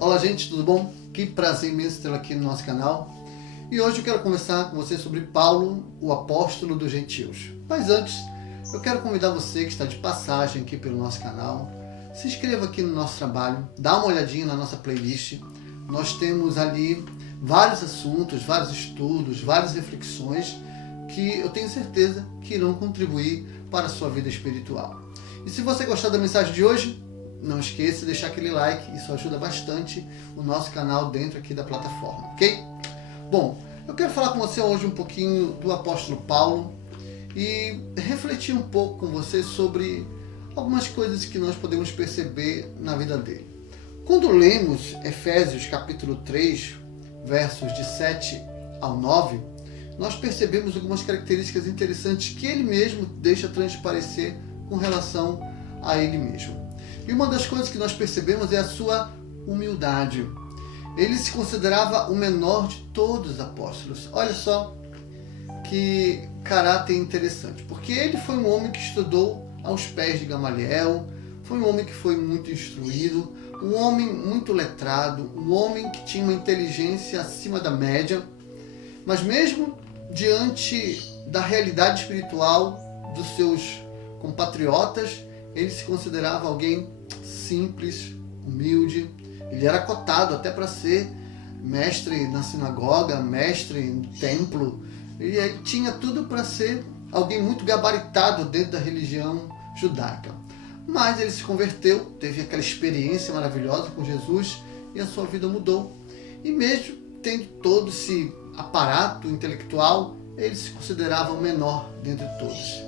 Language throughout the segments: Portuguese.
Olá gente, tudo bom? Que prazer imenso tê-lo aqui no nosso canal. E hoje eu quero conversar com você sobre Paulo, o apóstolo dos gentios. Mas antes, eu quero convidar você que está de passagem aqui pelo nosso canal, se inscreva aqui no nosso trabalho, dá uma olhadinha na nossa playlist. Nós temos ali vários assuntos, vários estudos, várias reflexões que eu tenho certeza que irão contribuir para a sua vida espiritual. E se você gostar da mensagem de hoje, não esqueça de deixar aquele like, isso ajuda bastante o nosso canal dentro aqui da plataforma, ok? Bom, eu quero falar com você hoje um pouquinho do apóstolo Paulo e refletir um pouco com você sobre algumas coisas que nós podemos perceber na vida dele. Quando lemos Efésios capítulo 3, versos de 7 ao 9, nós percebemos algumas características interessantes que ele mesmo deixa transparecer com relação a ele mesmo. E uma das coisas que nós percebemos é a sua humildade. Ele se considerava o menor de todos os apóstolos. Olha só que caráter interessante, porque ele foi um homem que estudou aos pés de Gamaliel, foi um homem que foi muito instruído, um homem muito letrado, um homem que tinha uma inteligência acima da média, mas mesmo diante da realidade espiritual dos seus compatriotas, ele se considerava alguém simples, humilde. Ele era cotado até para ser mestre na sinagoga, mestre no templo. E ele tinha tudo para ser alguém muito gabaritado dentro da religião judaica. Mas ele se converteu, teve aquela experiência maravilhosa com Jesus e a sua vida mudou. E mesmo tendo todo esse aparato intelectual, ele se considerava o menor dentre todos.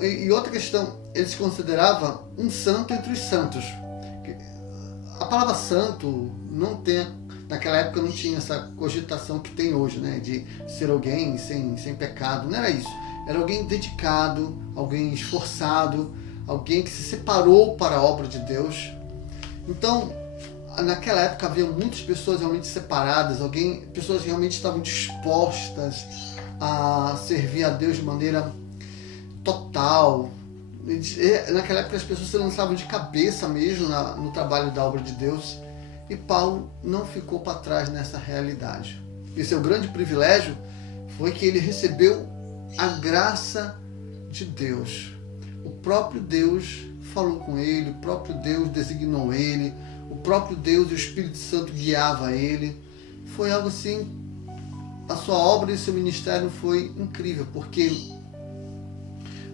E outra questão, ele se considerava um santo entre os santos. A palavra santo não tem, naquela época não tinha essa cogitação que tem hoje, né, de ser alguém sem pecado. Não era isso. Era alguém dedicado, alguém esforçado, alguém que se separou para a obra de Deus. Então, naquela época havia muitas pessoas realmente separadas, pessoas que realmente estavam dispostas a servir a Deus de maneira total. Naquela época as pessoas se lançavam de cabeça mesmo no trabalho da obra de Deus, e Paulo não ficou para trás nessa realidade. E seu grande privilégio foi que ele recebeu a graça de Deus. O próprio Deus falou com ele, o próprio Deus designou ele, o próprio Deus e o Espírito Santo guiava ele. Foi algo assim, a sua obra e seu ministério foi incrível, porque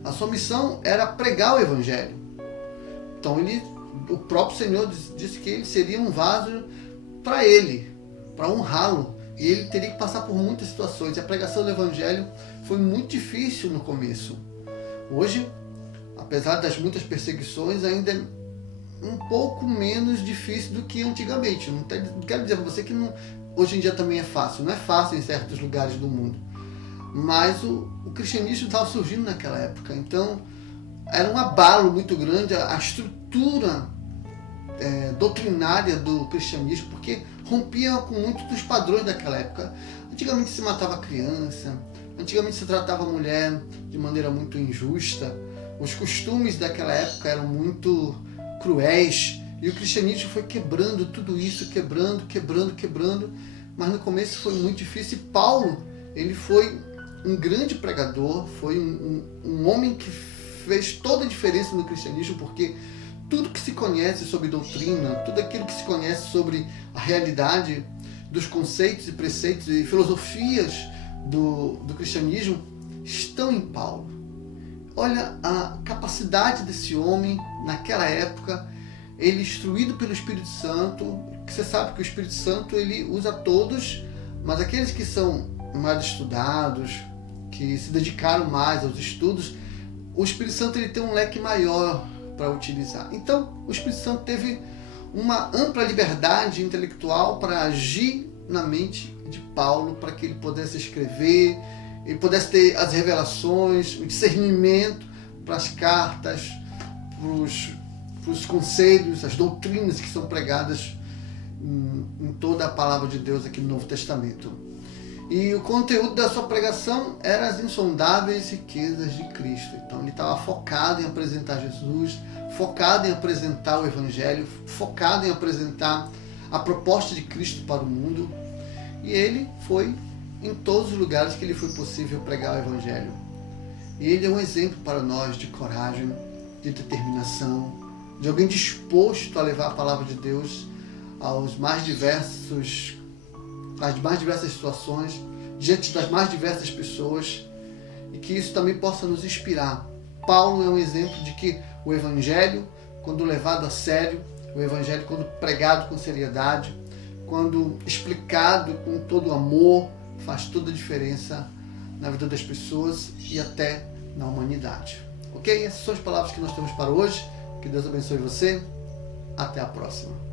a sua missão era pregar o Evangelho. Então o próprio Senhor disse que ele seria um vaso para ele, para honrá-lo. E ele teria que passar por muitas situações. A pregação do Evangelho foi muito difícil no começo. Hoje, apesar das muitas perseguições, ainda é um pouco menos difícil do que antigamente. Não quero dizer para você que hoje em dia também é fácil. Não é fácil em certos lugares do mundo. Mas o cristianismo estava surgindo naquela época, então era um abalo muito grande a estrutura doutrinária do cristianismo, porque rompia com muitos dos padrões daquela época. Antigamente se matava criança, antigamente se tratava a mulher de maneira muito injusta, os costumes daquela época eram muito cruéis, e o cristianismo foi quebrando tudo isso, quebrando, mas no começo foi muito difícil. E Paulo, ele foi um grande pregador, foi um homem que fez toda a diferença no cristianismo, porque tudo que se conhece sobre doutrina, tudo aquilo que se conhece sobre a realidade dos conceitos e preceitos e filosofias do cristianismo estão em Paulo. Olha a capacidade desse homem naquela época, ele instruído pelo Espírito Santo, que você sabe que o Espírito Santo ele usa todos, mas aqueles que são mais estudados, que se dedicaram mais aos estudos, o Espírito Santo ele tem um leque maior para utilizar. Então, o Espírito Santo teve uma ampla liberdade intelectual para agir na mente de Paulo, para que ele pudesse escrever, ele pudesse ter as revelações, o discernimento para as cartas, para os conselhos, as doutrinas que são pregadas em toda a palavra de Deus aqui no Novo Testamento. E o conteúdo da sua pregação eram as insondáveis riquezas de Cristo. Então ele estava focado em apresentar Jesus, focado em apresentar o Evangelho, focado em apresentar a proposta de Cristo para o mundo. E ele foi em todos os lugares que lhe foi possível pregar o Evangelho. E ele é um exemplo para nós de coragem, de determinação, de alguém disposto a levar a palavra de Deus às mais diversas situações, diante das mais diversas pessoas, e que isso também possa nos inspirar. Paulo é um exemplo de que o Evangelho, quando levado a sério, o Evangelho quando pregado com seriedade, quando explicado com todo amor, faz toda a diferença na vida das pessoas e até na humanidade. Ok? Essas são as palavras que nós temos para hoje. Que Deus abençoe você. Até a próxima.